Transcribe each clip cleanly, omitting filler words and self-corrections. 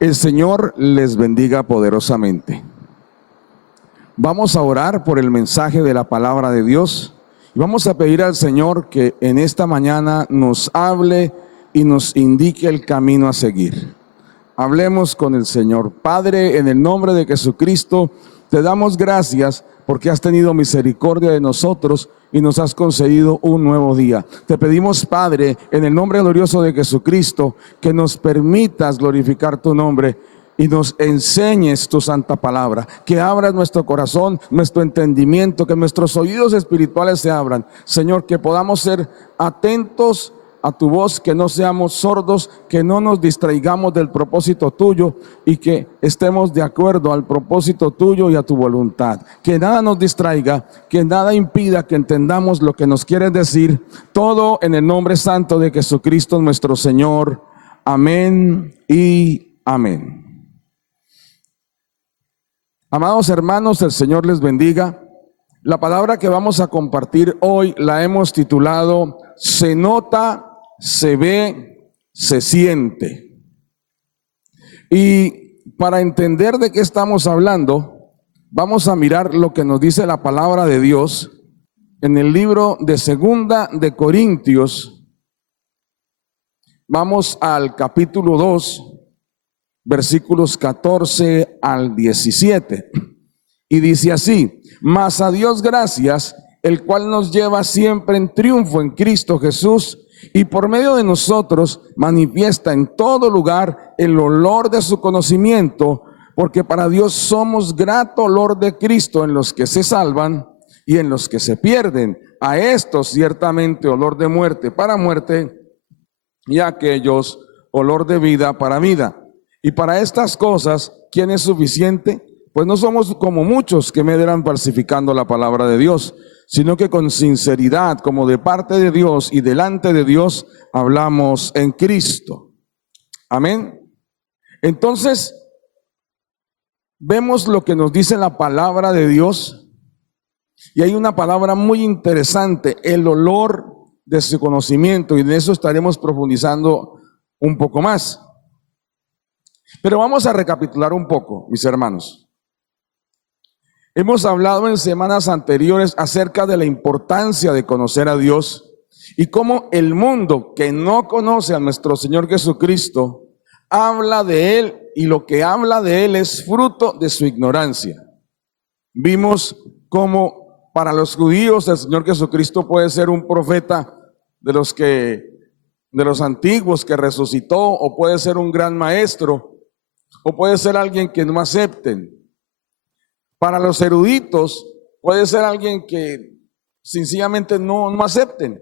El Señor les bendiga poderosamente. Vamos a orar por el mensaje de la palabra de Dios y vamos a pedir al Señor que en esta mañana nos hable y nos indique el camino a seguir. Hablemos con el Señor. Padre, en el nombre de Jesucristo, te damos gracias porque has tenido misericordia de nosotros y nos has concedido un nuevo día. Te pedimos, Padre, en el nombre glorioso de Jesucristo, que nos permitas glorificar tu nombre y nos enseñes tu santa palabra, que abras nuestro corazón, nuestro entendimiento, que nuestros oídos espirituales se abran. Señor, que podamos ser atentos a tu voz, que no seamos sordos, que no nos distraigamos del propósito tuyo y que estemos de acuerdo al propósito tuyo y a tu voluntad. Que nada nos distraiga, que nada impida que entendamos lo que nos quieres decir. Todo en el nombre santo de Jesucristo nuestro Señor. Amén y amén. Amados hermanos, el Señor les bendiga. La palabra que vamos a compartir hoy la hemos titulado Se nota, se ve, se siente. Y para entender de qué estamos hablando, vamos a mirar lo que nos dice la palabra de Dios en el libro de Segunda de Corintios. Vamos al capítulo 2, versículos 14 al 17. Y dice así: mas a Dios gracias, el cual nos lleva siempre en triunfo en Cristo Jesús, y por medio de nosotros manifiesta en todo lugar el olor de su conocimiento, porque para Dios somos grato olor de Cristo en los que se salvan y en los que se pierden. A estos ciertamente olor de muerte para muerte, y a aquellos olor de vida para vida. Y para estas cosas, ¿quién es suficiente? Pues no somos como muchos que medran falsificando la palabra de Dios, sino que con sinceridad, como de parte de Dios y delante de Dios, hablamos en Cristo. Amén. Entonces, vemos lo que nos dice la palabra de Dios, y hay una palabra muy interesante, el olor de su conocimiento, y de eso estaremos profundizando un poco más. Pero vamos a recapitular un poco, mis hermanos. Hemos hablado en semanas anteriores acerca de la importancia de conocer a Dios y cómo el mundo que no conoce a nuestro Señor Jesucristo habla de Él, y lo que habla de Él es fruto de su ignorancia. Vimos cómo para los judíos el Señor Jesucristo puede ser un profeta de los antiguos que resucitó, o puede ser un gran maestro, o puede ser alguien que no acepten. Para los eruditos puede ser alguien que sencillamente no acepten.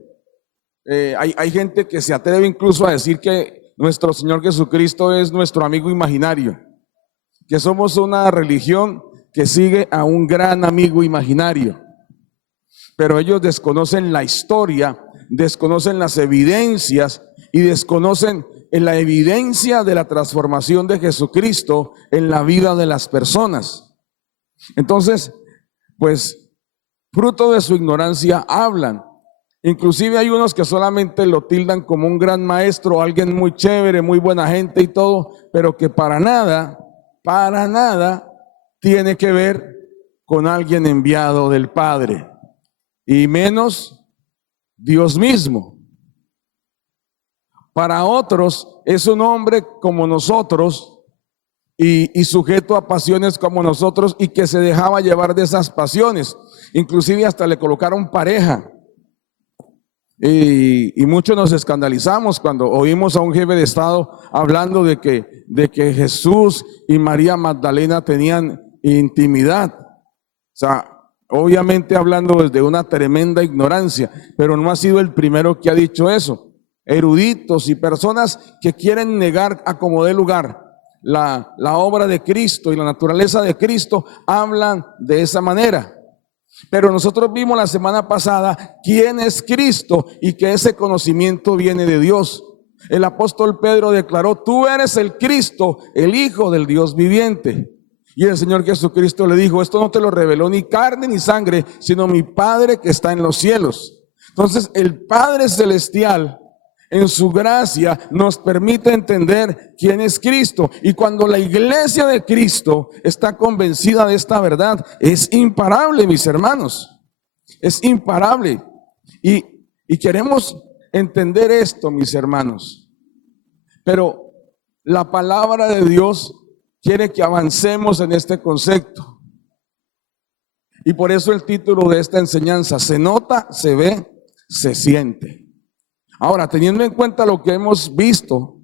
Hay gente que se atreve incluso a decir que nuestro Señor Jesucristo es nuestro amigo imaginario, que somos una religión que sigue a un gran amigo imaginario. Pero ellos desconocen la historia, desconocen las evidencias y desconocen la evidencia de la transformación de Jesucristo en la vida de las personas. Entonces, pues, fruto de su ignorancia hablan. Inclusive hay unos que solamente lo tildan como un gran maestro, alguien muy chévere, muy buena gente y todo, pero que para nada tiene que ver con alguien enviado del Padre, y menos Dios mismo. Para otros es un hombre como nosotros, y sujeto a pasiones como nosotros, y que se dejaba llevar de esas pasiones. Inclusive hasta le colocaron pareja. Y muchos nos escandalizamos cuando oímos a un jefe de Estado hablando de que Jesús y María Magdalena tenían intimidad. O sea, obviamente hablando desde una tremenda ignorancia, pero no ha sido el primero que ha dicho eso. Eruditos y personas que quieren negar a como dé lugar la obra de Cristo y la naturaleza de Cristo hablan de esa manera. Pero nosotros vimos la semana pasada quién es Cristo y que ese conocimiento viene de Dios. El apóstol Pedro declaró: tú eres el Cristo, el Hijo del Dios viviente. Y el Señor Jesucristo le dijo: esto no te lo reveló ni carne ni sangre, sino mi Padre que está en los cielos. Entonces el Padre celestial en su gracia, nos permite entender quién es Cristo. Y cuando la iglesia de Cristo está convencida de esta verdad, es imparable, mis hermanos. Es imparable. Y queremos entender esto, mis hermanos. Pero la palabra de Dios quiere que avancemos en este concepto. Y por eso el título de esta enseñanza: se nota, se ve, se siente. Ahora, teniendo en cuenta lo que hemos visto,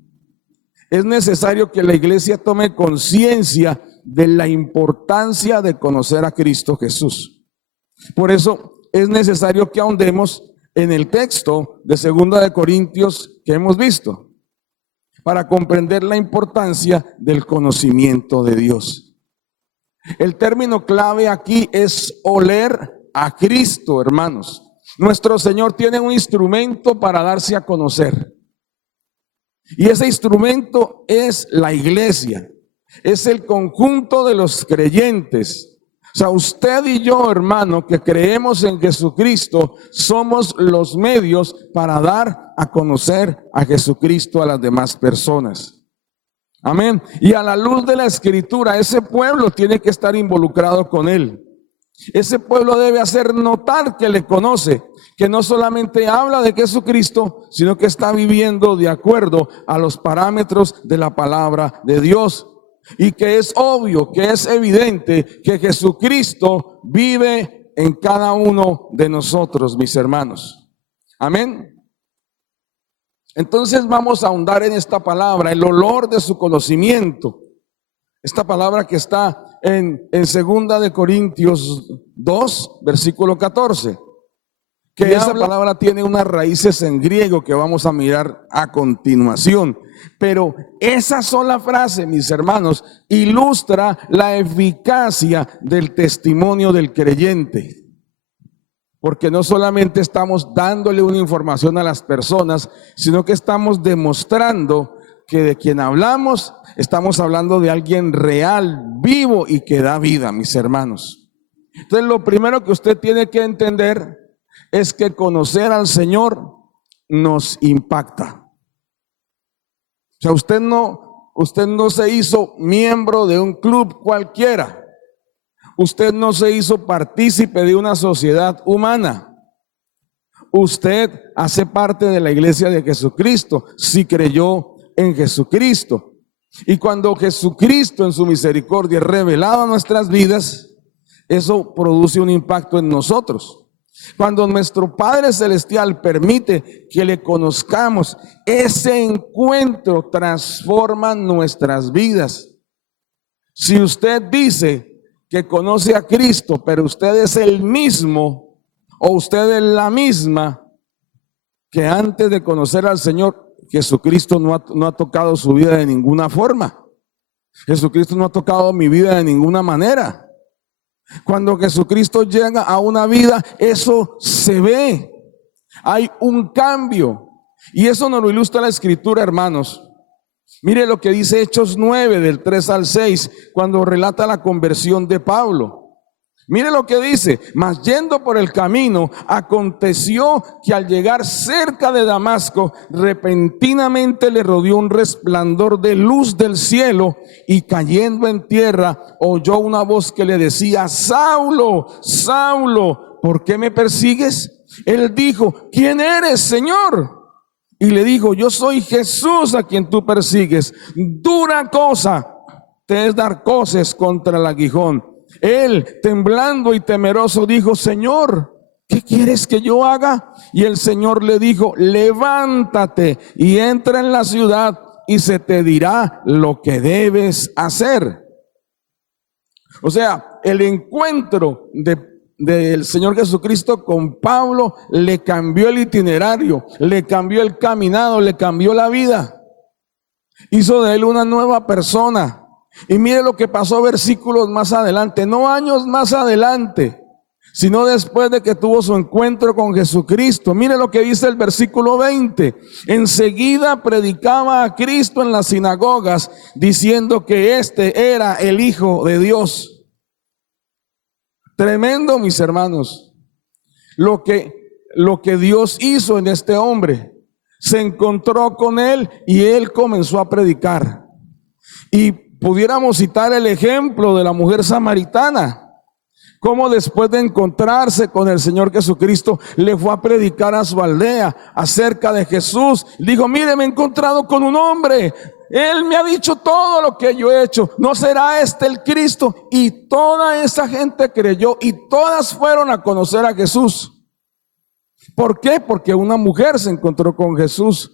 es necesario que la iglesia tome conciencia de la importancia de conocer a Cristo Jesús. Por eso es necesario que ahondemos en el texto de 2 de Corintios que hemos visto, para comprender la importancia del conocimiento de Dios. El término clave aquí es oler a Cristo, hermanos. Nuestro Señor tiene un instrumento para darse a conocer. Y ese instrumento es la iglesia. Es el conjunto de los creyentes. O sea, usted y yo, hermano, que creemos en Jesucristo, somos los medios para dar a conocer a Jesucristo a las demás personas. Amén. Y a la luz de la Escritura, ese pueblo tiene que estar involucrado con Él. Ese pueblo debe hacer notar que le conoce, que no solamente habla de Jesucristo, sino que está viviendo de acuerdo a los parámetros de la palabra de Dios. Y que es obvio, que es evidente que Jesucristo vive en cada uno de nosotros, mis hermanos. Amén. Entonces vamos a ahondar en esta palabra, el olor de su conocimiento. Esta palabra que está en 2 de Corintios 2, versículo 14. Que esa palabra tiene unas raíces en griego que vamos a mirar a continuación. Pero esa sola frase, mis hermanos, ilustra la eficacia del testimonio del creyente. Porque no solamente estamos dándole una información a las personas, sino que estamos demostrando que de quien hablamos, estamos hablando de alguien real, vivo y que da vida, mis hermanos. Entonces, lo primero que usted tiene que entender es que conocer al Señor nos impacta. O sea, usted no se hizo miembro de un club cualquiera. Usted no se hizo partícipe de una sociedad humana. Usted hace parte de la iglesia de Jesucristo si creyó en Jesucristo. Y cuando Jesucristo en su misericordia es revelado a nuestras vidas, eso produce un impacto en nosotros. Cuando nuestro Padre Celestial permite que le conozcamos, ese encuentro transforma nuestras vidas. Si usted dice que conoce a Cristo, pero usted es el mismo o usted es la misma que antes de conocer al Señor, Jesucristo no ha tocado su vida de ninguna forma. Jesucristo no ha tocado mi vida de ninguna manera. Cuando Jesucristo llega a una vida, eso se ve. Hay un cambio. Y eso nos lo ilustra la Escritura, hermanos. Mire lo que dice Hechos 9, del 3 al 6, cuando relata la conversión de Pablo. Mire lo que dice: mas yendo por el camino, aconteció que al llegar cerca de Damasco, repentinamente le rodeó un resplandor de luz del cielo, y cayendo en tierra, oyó una voz que le decía: Saulo, Saulo, ¿por qué me persigues? Él dijo: ¿quién eres, Señor? Y le dijo: yo soy Jesús a quien tú persigues. Dura cosa te es dar coces contra el aguijón. Él, temblando y temeroso, dijo: Señor, ¿qué quieres que yo haga? Y el Señor le dijo: levántate y entra en la ciudad y se te dirá lo que debes hacer. O sea, el encuentro del Señor Jesucristo con Pablo le cambió el itinerario, le cambió el caminado, le cambió la vida. Hizo de él una nueva persona. Y mire lo que pasó versículos más adelante, no años más adelante, sino después de que tuvo su encuentro con Jesucristo. Mire lo que dice el versículo 20. Enseguida predicaba a Cristo en las sinagogas, diciendo que este era el Hijo de Dios. Tremendo, mis hermanos, lo que Dios hizo en este hombre. se encontró con él y él comenzó a predicar. Y pudiéramos citar el ejemplo de la mujer samaritana, cómo después de encontrarse con el Señor Jesucristo, le fue a predicar a su aldea acerca de Jesús. Dijo: mire, me he encontrado con un hombre, él me ha dicho todo lo que yo he hecho, ¿no será este el Cristo? Y toda esa gente creyó y todas fueron a conocer a Jesús. ¿Por qué? Porque una mujer se encontró con Jesús.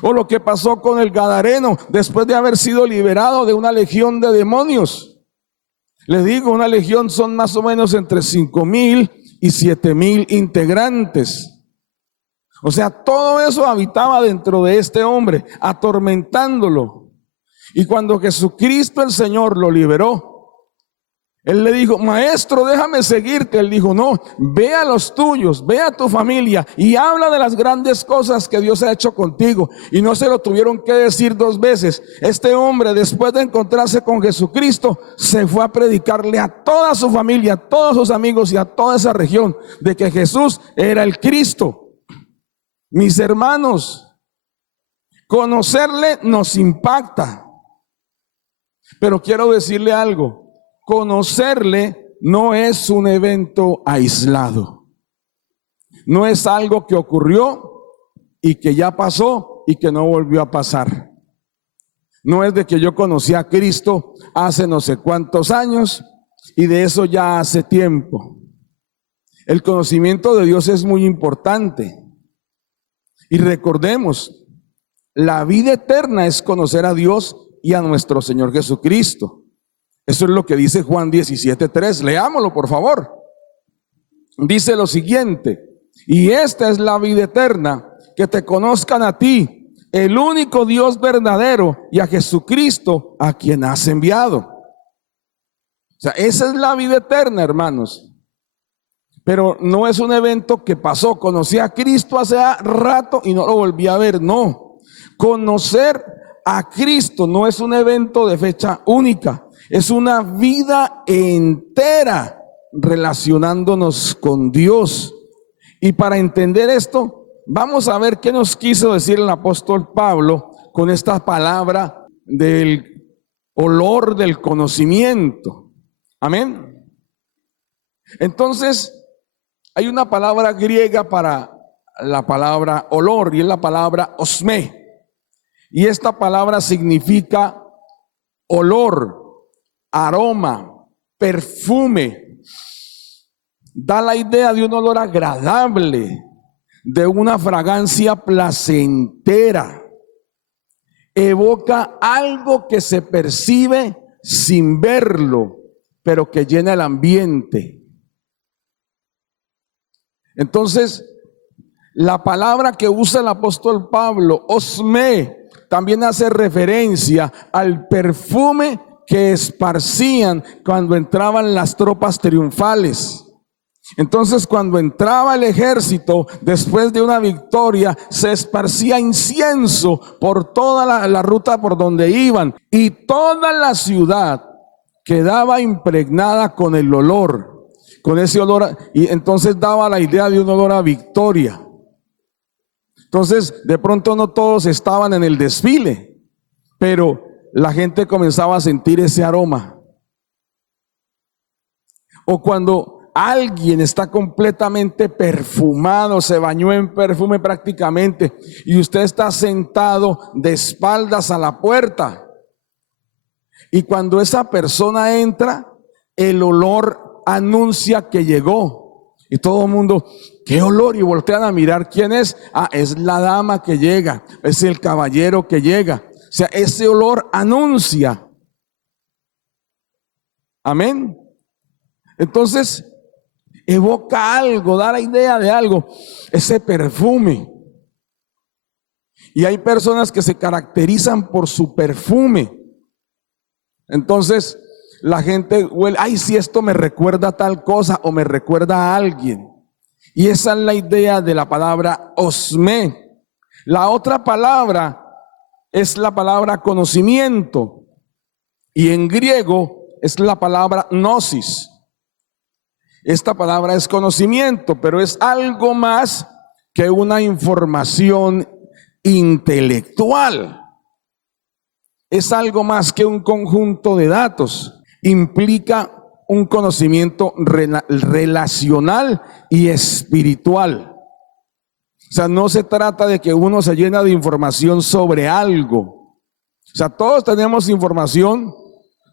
O lo que pasó con el gadareno después de haber sido liberado de una legión de demonios. Les digo, una legión son más o menos entre 5,000 y 7,000 integrantes. O sea, todo eso habitaba dentro de este hombre, atormentándolo. Y cuando Jesucristo el Señor lo liberó, él le dijo: maestro, déjame seguirte. Él dijo: no, ve a los tuyos, ve a tu familia y habla de las grandes cosas que Dios ha hecho contigo. Y no se lo tuvieron que decir 2 veces. Este hombre, después de encontrarse con Jesucristo, se fue a predicarle a toda su familia, a todos sus amigos y a toda esa región de que Jesús era el Cristo. Mis hermanos, conocerle nos impacta, pero quiero decirle algo: conocerle no es un evento aislado, no es algo que ocurrió y que ya pasó y que no volvió a pasar. No es de que yo conocí a Cristo hace no sé cuántos años y de eso ya hace tiempo. El conocimiento de Dios es muy importante. Y recordemos, la vida eterna es conocer a Dios y a nuestro Señor Jesucristo. Eso es lo que dice Juan 17:3. Leámoslo, por favor. Dice lo siguiente: y esta es la vida eterna, que te conozcan a ti, el único Dios verdadero, y a Jesucristo, a quien has enviado. O sea, esa es la vida eterna, hermanos. Pero no es un evento que pasó. Conocí a Cristo hace rato y no lo volví a ver. No, conocer a Cristo no es un evento de fecha única, es una vida entera relacionándonos con Dios. Y para entender esto, vamos a ver qué nos quiso decir el apóstol Pablo con esta palabra del olor del conocimiento. Amén. Entonces, hay una palabra griega para la palabra olor y es la palabra osmé. Y esta palabra significa olor, aroma, perfume. Da la idea de un olor agradable, de una fragancia placentera. Evoca algo que se percibe sin verlo, pero que llena el ambiente. Entonces, la palabra que usa el apóstol Pablo, osmé, también hace referencia al perfume que esparcían cuando entraban las tropas triunfales. Entonces, cuando entraba el ejército después de una victoria, se esparcía incienso por toda la ruta por donde iban, y toda la ciudad quedaba impregnada con el olor, con ese olor, y entonces daba la idea de un olor a victoria. Entonces, de pronto no todos estaban en el desfile, pero la gente comenzaba a sentir ese aroma. O cuando alguien está completamente perfumado, se bañó en perfume prácticamente, y usted está sentado de espaldas a la puerta, y cuando esa persona entra, el olor anuncia que llegó, y todo el mundo: ¿qué olor? Y voltean a mirar quién es. Ah, es la dama que llega, es el caballero que llega. O sea, ese olor anuncia. Amén. Entonces, evoca algo, da la idea de algo, ese perfume. Y hay personas que se caracterizan por su perfume. Entonces, la gente huele: ay, si esto me recuerda a tal cosa o me recuerda a alguien. Y esa es la idea de la palabra osmé. La otra palabra es la palabra conocimiento, y en griego es la palabra gnosis. Esta palabra es conocimiento, pero es algo más que una información intelectual. Es algo más que un conjunto de datos. Implica un conocimiento relacional y espiritual. O sea, no se trata de que uno se llena de información sobre algo. O sea, todos tenemos información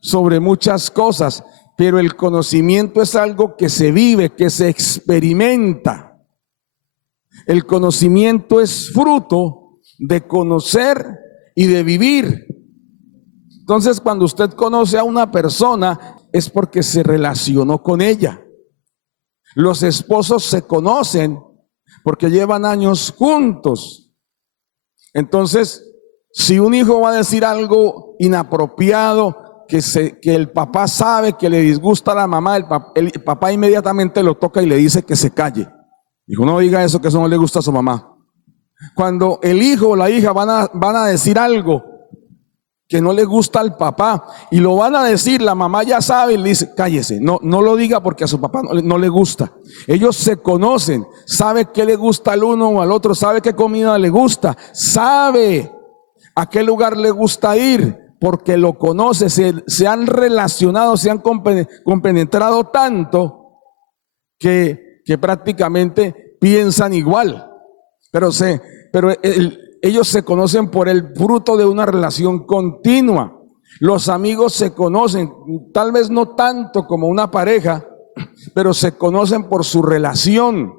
sobre muchas cosas, pero el conocimiento es algo que se vive, que se experimenta. El conocimiento es fruto de conocer y de vivir. Entonces, cuando usted conoce a una persona, es porque se relacionó con ella. Los esposos se conocen porque llevan años juntos. Entonces, si un hijo va a decir algo inapropiado, que el papá sabe que le disgusta a la mamá, el papá inmediatamente lo toca y le dice que se calle. Dijo, no diga eso, que eso no le gusta a su mamá. Cuando el hijo o la hija van a decir algo que no le gusta al papá y lo van a decir, la mamá ya sabe y le dice, cállese, no lo diga porque a su papá no le gusta. Ellos se conocen, sabe qué le gusta al uno o al otro, sabe qué comida le gusta, sabe a qué lugar le gusta ir, porque lo conoce, se han relacionado, se han compenetrado tanto que prácticamente piensan igual. Pero ellos se conocen por el fruto de una relación continua. Los amigos se conocen, tal vez no tanto como una pareja, pero se conocen por su relación.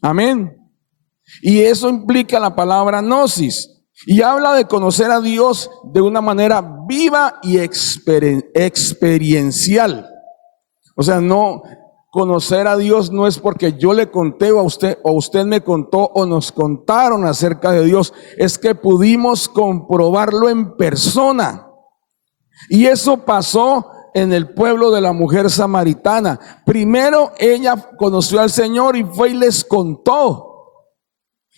Amén. Y eso implica la palabra gnosis. Y habla de conocer a Dios de una manera viva y experiencial. O sea, no conocer a Dios no es porque yo le conté a usted o usted me contó o nos contaron acerca de Dios, es que pudimos comprobarlo en persona. Y eso pasó en el pueblo de la mujer samaritana. Primero ella conoció al Señor y fue y les contó.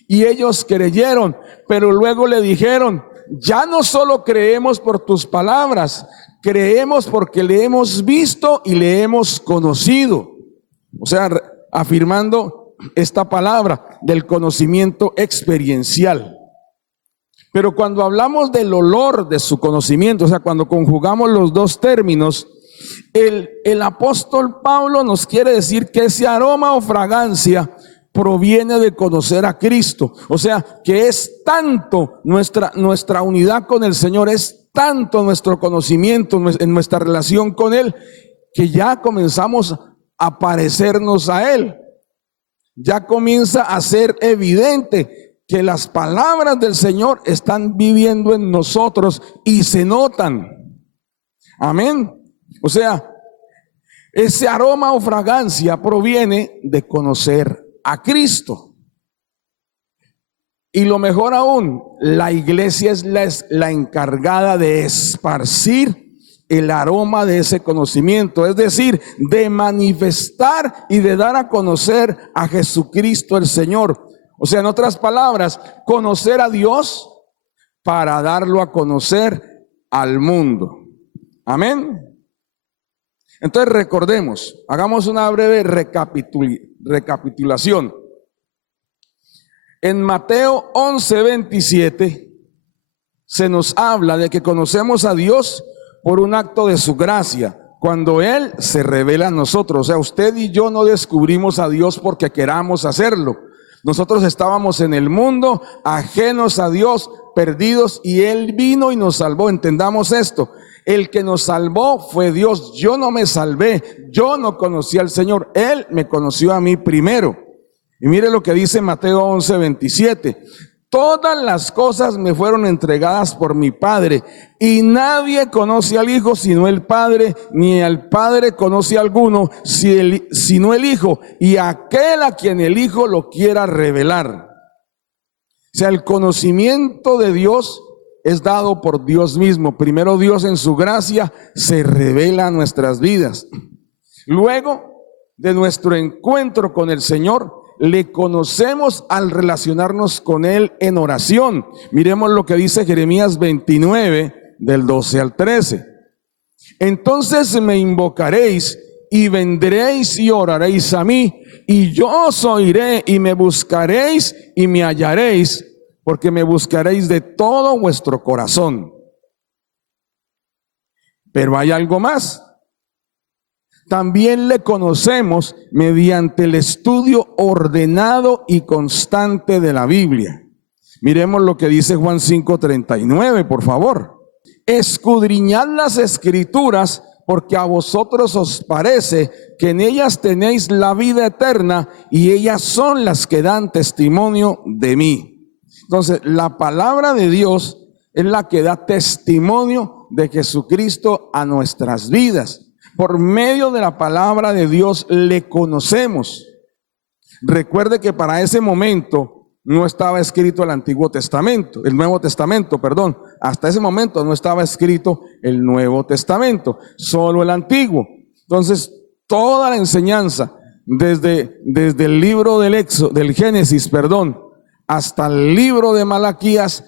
Y ellos creyeron, pero luego le dijeron, ya no solo creemos por tus palabras, creemos porque le hemos visto y le hemos conocido. O sea, afirmando esta palabra del conocimiento experiencial. Pero cuando hablamos del olor de su conocimiento, o sea, cuando conjugamos los dos términos, el apóstol Pablo nos quiere decir que ese aroma o fragancia proviene de conocer a Cristo. O sea, que es tanto nuestra unidad con el Señor, es tanto nuestro conocimiento en nuestra relación con Él, que ya comenzamos a parecernos a Él. Ya comienza a ser evidente que las palabras del Señor están viviendo en nosotros y se notan. Amén. O sea, ese aroma o fragancia proviene de conocer a Cristo. Y lo mejor aún, la iglesia es la encargada de esparcir el aroma de ese conocimiento, es decir, de manifestar y de dar a conocer a Jesucristo el Señor. O sea, en otras palabras, conocer a Dios para darlo a conocer al mundo. Amén. Entonces recordemos, hagamos una breve recapitulación. En Mateo 11:27 se nos habla de que conocemos a Dios por un acto de su gracia, cuando Él se revela a nosotros. O sea, usted y yo no descubrimos a Dios porque queramos hacerlo. Nosotros estábamos en el mundo, ajenos a Dios, perdidos, y Él vino y nos salvó. Entendamos esto. El que nos salvó fue Dios. Yo no me salvé, yo no conocí al Señor, Él me conoció a mí primero. Y mire lo que dice Mateo 11:27. Todas las cosas me fueron entregadas por mi Padre, y nadie conoce al Hijo sino el Padre, ni al Padre conoce a alguno sino el Hijo, y aquel a quien el Hijo lo quiera revelar. O sea, el conocimiento de Dios es dado por Dios mismo. Primero Dios en su gracia se revela a nuestras vidas. Luego de nuestro encuentro con el Señor, le conocemos al relacionarnos con Él en oración. Miremos lo que dice Jeremías 29, del 12 al 13. Entonces me invocaréis y vendréis y oraréis a mí, y yo os oiré y me buscaréis y me hallaréis porque me buscaréis de todo vuestro corazón. Pero hay algo más. También le conocemos mediante el estudio ordenado y constante de la Biblia. Miremos lo que dice Juan 5:39, por favor. Escudriñad las Escrituras, porque a vosotros os parece que en ellas tenéis la vida eterna, y ellas son las que dan testimonio de mí. Entonces, la palabra de Dios es la que da testimonio de Jesucristo a nuestras vidas. Por medio de la palabra de Dios le conocemos. Recuerde que para ese momento no estaba escrito el Nuevo Testamento, perdón. Hasta ese momento no estaba escrito el Nuevo Testamento, solo el Antiguo. Entonces, toda la enseñanza, desde el libro del Génesis, hasta el libro de Malaquías,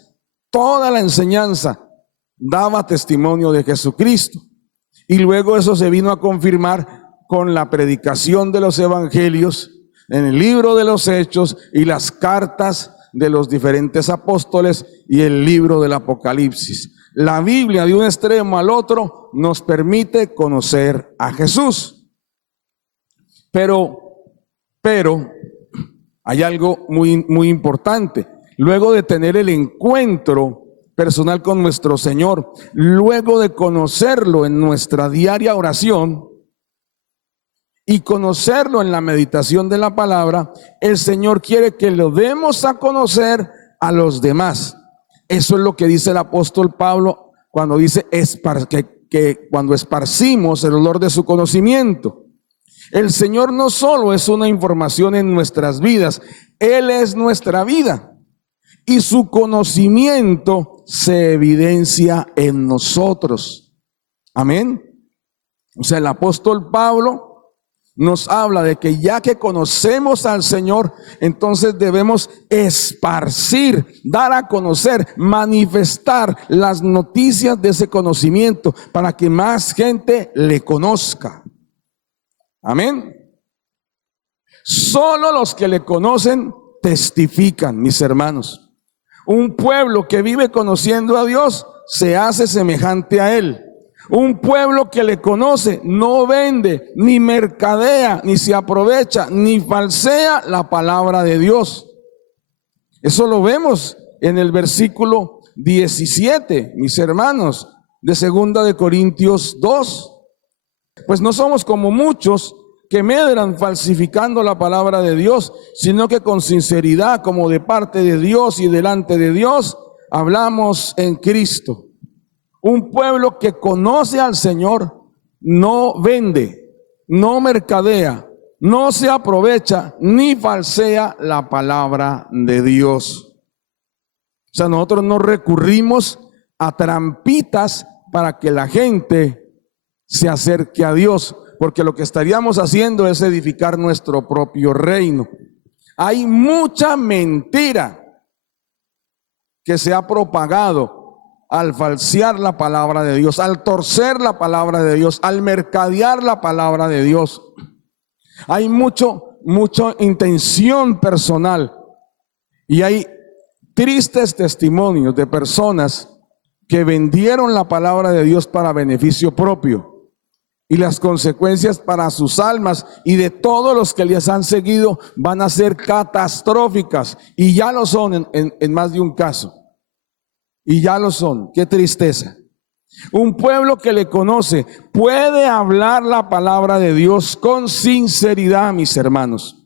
toda la enseñanza daba testimonio de Jesucristo. Y luego eso se vino a confirmar con la predicación de los evangelios, en el libro de los Hechos y las cartas de los diferentes apóstoles y el libro del Apocalipsis. La Biblia, de un extremo al otro, nos permite conocer a Jesús. Pero hay algo muy importante. Luego de tener el encuentro personal con nuestro Señor, luego de conocerlo en nuestra diaria oración y conocerlo en la meditación de la palabra, el Señor quiere que lo demos a conocer a los demás. Eso es lo que dice el apóstol Pablo cuando dice que cuando esparcimos el olor de su conocimiento. El Señor no solo es una información en nuestras vidas, Él es nuestra vida. Y su conocimiento se evidencia en nosotros. Amén. O sea, el apóstol Pablo nos habla de que ya que conocemos al Señor, entonces debemos esparcir, dar a conocer, manifestar las noticias de ese conocimiento para que más gente le conozca. Amén. Solo los que le conocen testifican, mis hermanos. Un pueblo que vive conociendo a Dios se hace semejante a Él. Un pueblo que le conoce no vende, ni mercadea, ni se aprovecha, ni falsea la palabra de Dios. Eso lo vemos en el versículo 17, mis hermanos, de 2 Corintios 2. Pues no somos como muchos que medran falsificando la palabra de Dios, sino que con sinceridad, como de parte de Dios y delante de Dios, hablamos en Cristo. Un pueblo que conoce al Señor no vende, no mercadea, no se aprovecha ni falsea la palabra de Dios. O sea, nosotros no recurrimos a trampitas para que la gente se acerque a Dios, porque lo que estaríamos haciendo es edificar nuestro propio reino. Hay mucha mentira que se ha propagado al falsear la palabra de Dios, al torcer la palabra de Dios, al mercadear la palabra de Dios. Hay mucha intención personal y hay tristes testimonios de personas que vendieron la palabra de Dios para beneficio propio. Y las consecuencias para sus almas y de todos los que les han seguido van a ser catastróficas. Y ya lo son en más de un caso. Y ya lo son. Qué tristeza. Un pueblo que le conoce puede hablar la palabra de Dios con sinceridad, mis hermanos.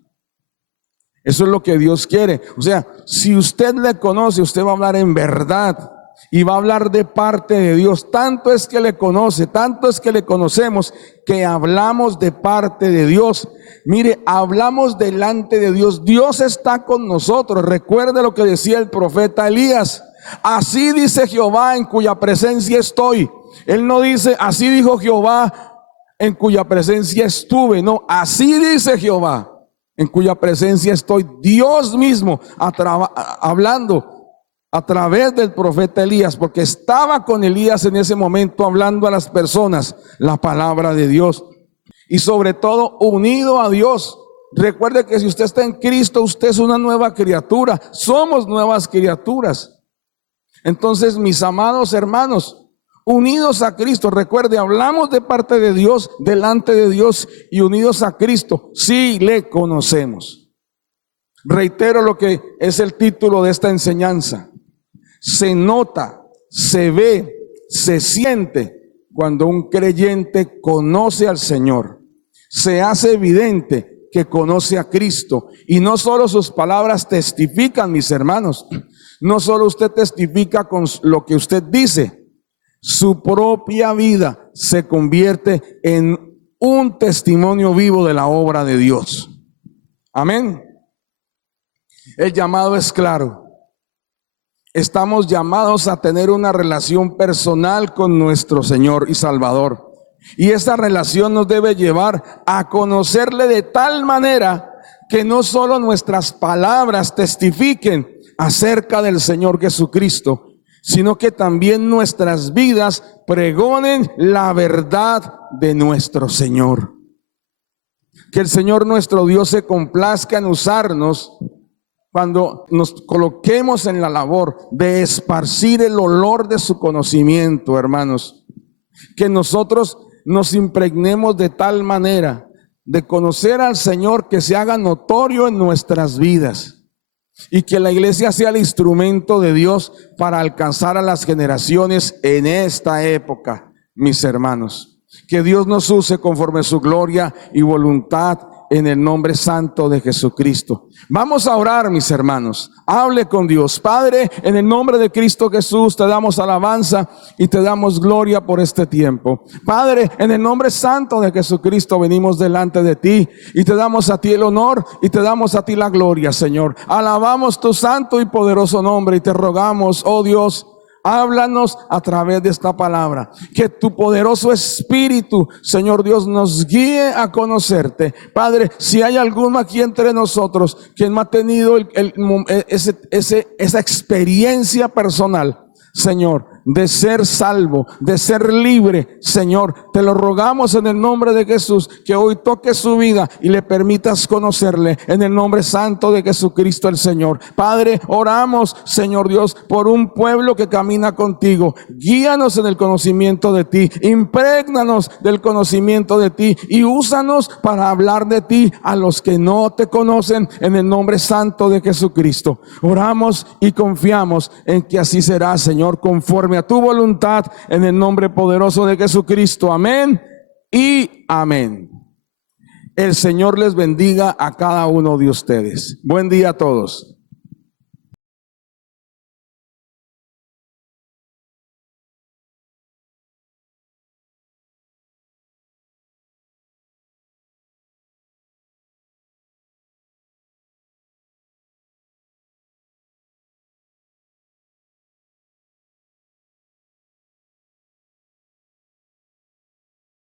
Eso es lo que Dios quiere. O sea, si usted le conoce, usted va a hablar en verdad. Y va a hablar de parte de Dios. Tanto es que le conoce, tanto es que le conocemos, que hablamos de parte de Dios. Mire, hablamos delante de Dios. Dios está con nosotros. Recuerde lo que decía el profeta Elías. Así dice Jehová, en cuya presencia estoy. Él no dice, así dijo Jehová, en cuya presencia estuve. No, así dice Jehová, en cuya presencia estoy. Dios mismo hablando a través del profeta Elías, porque estaba con Elías en ese momento hablando a las personas la palabra de Dios, y sobre todo unido a Dios, Recuerde que si usted está en Cristo, usted es una nueva criatura. Somos nuevas criaturas. Entonces, mis amados hermanos, unidos a Cristo, recuerde, hablamos de parte de Dios, delante de Dios, y unidos a Cristo, sí le conocemos. Reitero lo que es el título de esta enseñanza. Se nota, se ve, se siente cuando un creyente conoce al Señor. Se hace evidente que conoce a Cristo, y no solo sus palabras testifican, mis hermanos, no solo usted testifica con lo que usted dice, su propia vida se convierte en un testimonio vivo de la obra de Dios. Amén. El llamado es claro. Estamos llamados a tener una relación personal con nuestro Señor y Salvador. Y esa relación nos debe llevar a conocerle de tal manera que no solo nuestras palabras testifiquen acerca del Señor Jesucristo, sino que también nuestras vidas pregonen la verdad de nuestro Señor. Que el Señor nuestro Dios se complazca en usarnos cuando nos coloquemos en la labor de esparcir el olor de su conocimiento, hermanos. Que nosotros nos impregnemos de tal manera de conocer al Señor que se haga notorio en nuestras vidas, y que la iglesia sea el instrumento de Dios para alcanzar a las generaciones en esta época, mis hermanos. Que Dios nos use conforme a su gloria y voluntad, en el nombre santo de Jesucristo. Vamos a orar, mis hermanos. Hable con Dios. Padre, en el nombre de Cristo Jesús, te damos alabanza y te damos gloria por este tiempo. Padre, en el nombre santo de Jesucristo venimos delante de ti y te damos a ti el honor y te damos a ti la gloria, Señor. Alabamos tu santo y poderoso nombre y te rogamos, oh Dios, háblanos a través de esta palabra. Que tu poderoso Espíritu, Señor Dios, nos guíe a conocerte. Padre, si hay alguno aquí entre nosotros que no ha tenido esa experiencia personal, Señor, de ser salvo, de ser libre, Señor, te lo rogamos en el nombre de Jesús, que hoy toques su vida y le permitas conocerle en el nombre santo de Jesucristo el Señor. Padre, oramos, Señor Dios, por un pueblo que camina contigo. Guíanos en el conocimiento de ti, imprégnanos del conocimiento de ti y úsanos para hablar de ti a los que no te conocen, en el nombre santo de Jesucristo. Oramos y confiamos en que así será, Señor, conforme a tu voluntad, en el nombre poderoso de Jesucristo. Amén y amén. El Señor les bendiga a cada uno de ustedes. Buen día a todos.